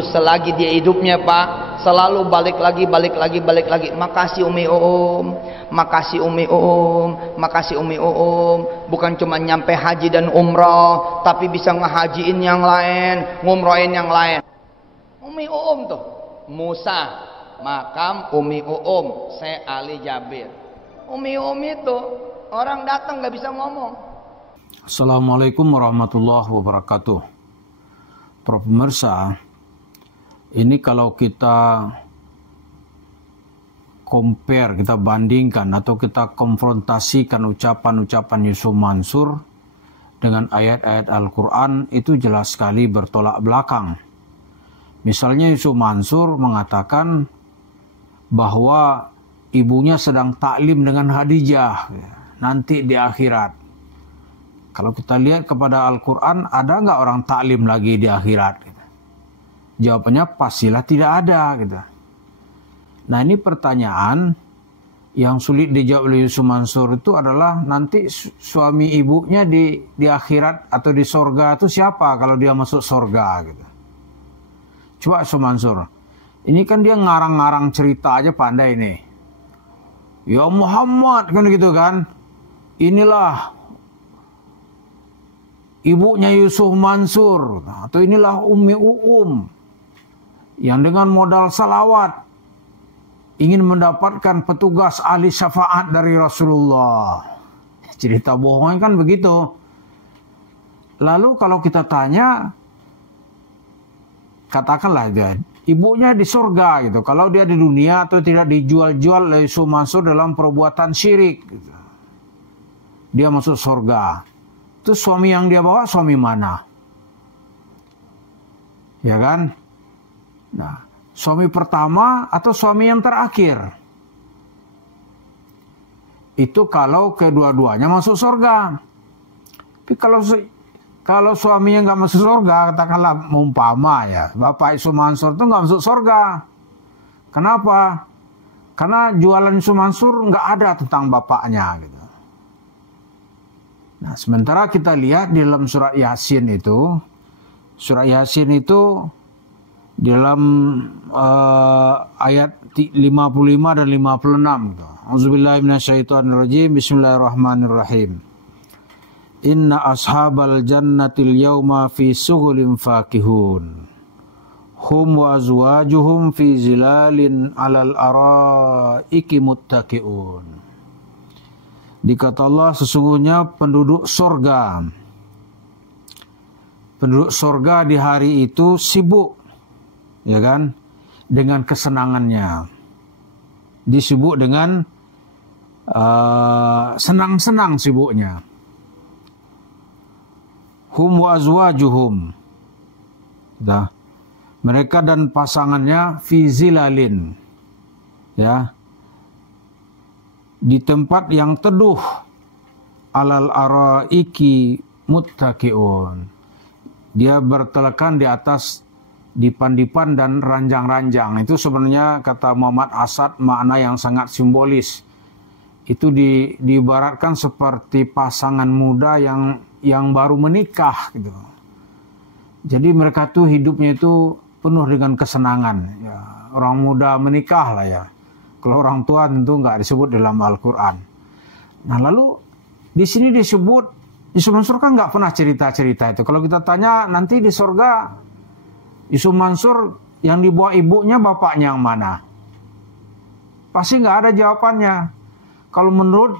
itu selagi dia hidupnya Pak, selalu balik lagi. Makasih Umi Uum, makasih Umi Uum, makasih Umi Uum. Bukan cuma nyampe haji dan umroh, tapi bisa ngehajiin yang lain, ngumrohin yang lain. Umi Uum tuh, Musa, makam Umi Uum, saya Ali Jabir. Umi Uum itu orang datang nggak bisa ngomong. Assalamualaikum warahmatullahi wabarakatuh. Para pemirsa, ini kalau kita compare, kita bandingkan atau kita konfrontasikan ucapan-ucapan Yusuf Mansur dengan ayat-ayat Al-Quran, itu jelas sekali bertolak belakang. Misalnya Yusuf Mansur mengatakan bahwa ibunya sedang taklim dengan Khadijah nanti di akhirat. Kalau kita lihat kepada Al-Quran, ada nggak orang taklim lagi di akhirat? Jawabannya pastilah tidak ada. Nah, ini pertanyaan yang sulit dijawab oleh Yusuf Mansur itu adalah nanti suami ibunya di akhirat atau di sorga itu siapa kalau dia masuk sorga? Coba Yusuf Mansur, ini kan dia ngarang-ngarang cerita aja pandai nih. Ya Muhammad kan gitu kan, inilah ibunya Yusuf Mansur, atau inilah Ummi Uum yang dengan modal salawat ingin mendapatkan petugas ahli syafaat dari Rasulullah. Cerita bohong kan begitu. Lalu kalau kita tanya, katakanlah ibunya di surga gitu. Kalau dia di dunia atau tidak dijual-jual oleh Yusuf Mansur dalam perbuatan syirik, dia masuk surga. Itu suami yang dia bawa suami mana? Ya kan? Nah, suami pertama atau suami yang terakhir? Itu kalau kedua-duanya masuk surga. Tapi kalau suaminya nggak masuk surga, katakanlah umpama ya, Bapak Yusuf Mansur itu nggak masuk surga. Kenapa? Karena jualan Yusuf Mansur nggak ada tentang bapaknya gitu. Nah, sementara kita lihat di dalam surat Yasin itu dalam ayat 55 dan 56. Auzubillahi minasyaitonirrajim. Bismillahirrahmanirrahim. Inna ashabal jannatil yawma fi sughulin fakihun. Hum wa azwajuhum fi zilalin alal araiki muttaqiun. Dikata Allah, sesungguhnya penduduk surga di hari itu sibuk, ya kan, dengan kesenangannya. Disibuk dengan senang-senang sibuknya. Hum wa azwajuhum, mereka dan pasangannya fi zilalin, ya, di tempat yang teduh, alal araiki muttaqiun. Dia bertelekan di atas dipan-dipan dan ranjang-ranjang. Itu sebenarnya kata Muhammad Asad makna yang sangat simbolis. Itu diibaratkan seperti pasangan muda yang baru menikah gitu. Jadi mereka tuh hidupnya itu penuh dengan kesenangan. Ya, orang muda menikah lah ya. Kalau orang tua tentu nggak disebut dalam Al-Quran. Nah, lalu di sini disebut, Yusuf Mansur kan nggak pernah cerita-cerita itu. Kalau kita tanya nanti di surga, Yusuf Mansur yang dibawa ibunya bapaknya yang mana? Pasti nggak ada jawabannya. Kalau menurut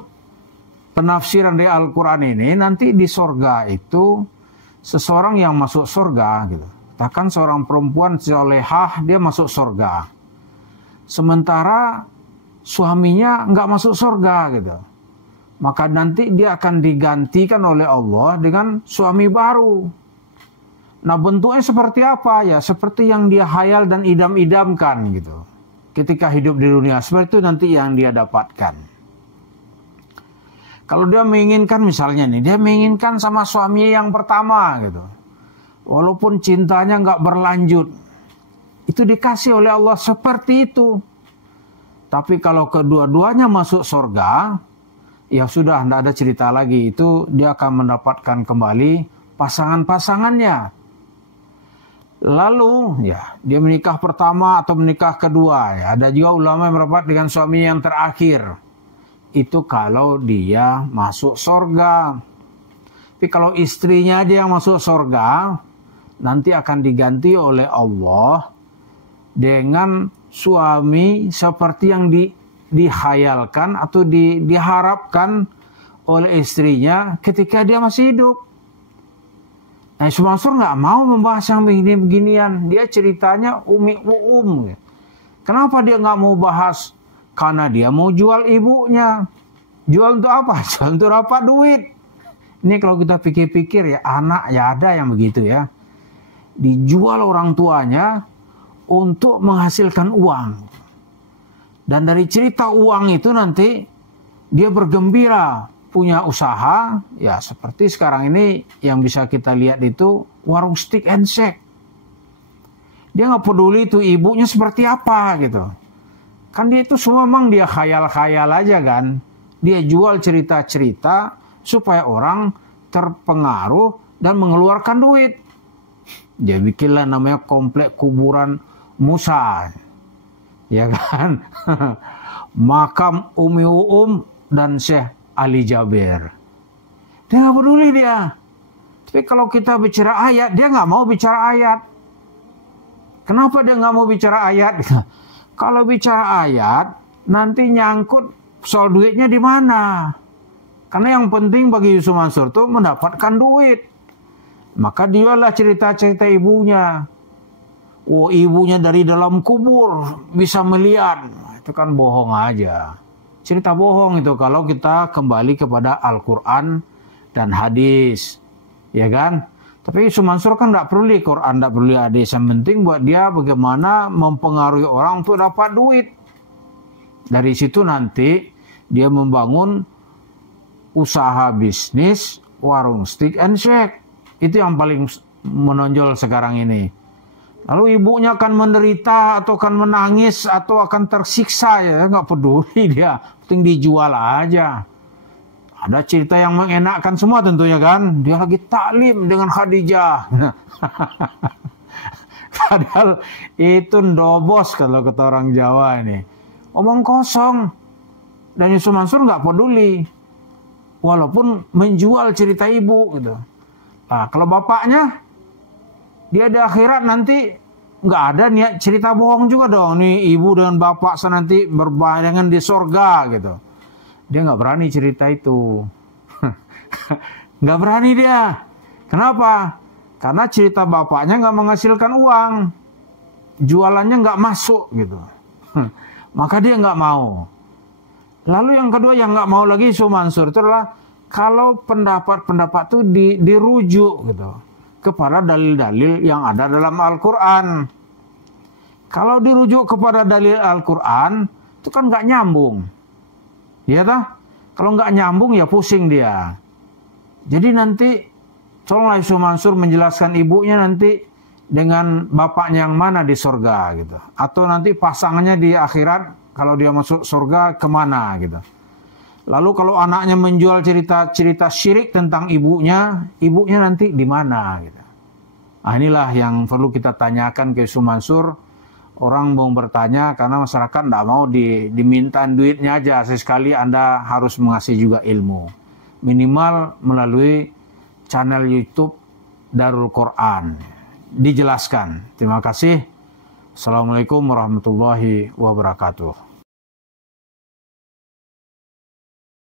penafsiran dari Al-Quran ini, nanti di surga itu seseorang yang masuk surga gitu. Katakan seorang perempuan solehah, dia masuk surga. Sementara suaminya nggak masuk surga gitu. Maka nanti dia akan digantikan oleh Allah dengan suami baru. Nah, bentuknya seperti apa ya? Seperti yang dia hayal dan idam-idamkan gitu. Ketika hidup di dunia, seperti itu nanti yang dia dapatkan. Kalau dia menginginkan misalnya nih, dia menginginkan sama suaminya yang pertama gitu. Walaupun cintanya nggak berlanjut, itu dikasih oleh Allah seperti itu. Tapi kalau kedua-duanya masuk surga, ya sudah, tidak ada cerita lagi. Itu dia akan mendapatkan kembali pasangan-pasangannya. Lalu ya dia menikah pertama atau menikah kedua, ya ada juga ulama yang berpendapat dengan suami yang terakhir. Itu kalau dia masuk surga. Tapi kalau istrinya aja yang masuk surga, nanti akan diganti oleh Allah dengan suami seperti yang dihayalkan atau diharapkan oleh istrinya ketika dia masih hidup. Nah, Yusuf Mansur nggak mau membahas yang begini-beginian. Dia ceritanya umi uum. Kenapa dia nggak mau bahas? Karena dia mau jual ibunya. Jual untuk apa? Jual untuk dapat duit. Ini kalau kita pikir-pikir ya, anak ya ada yang begitu ya. Dijual orang tuanya untuk menghasilkan uang. Dan dari cerita uang itu nanti dia bergembira. Punya usaha, ya seperti sekarang ini yang bisa kita lihat itu warung steak and shake. Dia nggak peduli itu ibunya seperti apa gitu. Kan dia itu semua memang dia khayal-khayal aja kan. Dia jual cerita-cerita supaya orang terpengaruh dan mengeluarkan duit. Dia bikinlah namanya komplek kuburan Musa. Ya kan? Makam Umi Uum dan Syekh Ali Jaber. Dia nggak peduli dia. Tapi kalau kita bicara ayat, dia nggak mau bicara ayat. Kenapa dia nggak mau bicara ayat? Kalau bicara ayat, nanti nyangkut soal duitnya di mana. Karena yang penting bagi Yusuf Mansur itu mendapatkan duit. Maka dialah cerita-cerita ibunya. Oh, ibunya dari dalam kubur bisa melihat. Itu kan bohong aja. Cerita bohong itu kalau kita kembali kepada Al-Quran dan hadis. Ya kan? Tapi Yusuf Mansur kan tidak perlu Quran, tidak perlu hadis. Yang penting buat dia bagaimana mempengaruhi orang untuk dapat duit. Dari situ nanti dia membangun usaha bisnis warung steak and shake. Itu yang paling menonjol sekarang ini. Lalu ibunya akan menderita atau akan menangis atau akan tersiksa, ya nggak peduli dia, penting dijual aja. Ada cerita yang mengenakkan semua tentunya kan, dia lagi taklim dengan Khadijah. Padahal itu ndobos kalau kata orang Jawa ini, omong kosong. Dan Yusuf Mansur nggak peduli, walaupun menjual cerita ibu gitu. Nah, kalau bapaknya dia di akhirat nanti nggak ada niat cerita bohong juga dong. Nih ibu dengan bapak nanti berbarengan di sorga gitu. Dia nggak berani cerita itu. Nggak berani dia. Kenapa? Karena cerita bapaknya nggak menghasilkan uang. Jualannya nggak masuk gitu. Maka dia nggak mau. Lalu yang kedua yang nggak mau lagi Yusuf Mansur itu adalah kalau pendapat-pendapat itu dirujuk gitu kepada dalil-dalil yang ada dalam Al-Quran. Kalau dirujuk kepada dalil Al-Quran, itu kan nggak nyambung. Ya tak? Kalau nggak nyambung ya pusing dia. Jadi nanti, tolonglah Yusuf Mansur menjelaskan ibunya nanti dengan bapaknya yang mana di surga gitu. Atau nanti pasangannya di akhirat, kalau dia masuk surga kemana gitu. Lalu kalau anaknya menjual cerita-cerita syirik tentang ibunya nanti di mana gitu. Nah, inilah yang perlu kita tanyakan ke Yusuf Mansur. Orang mau bertanya karena masyarakat tidak mau diminta duitnya aja. Sesekali Anda harus mengasih juga ilmu. Minimal melalui channel YouTube Darul Quran. Dijelaskan. Terima kasih. Assalamualaikum warahmatullahi wabarakatuh.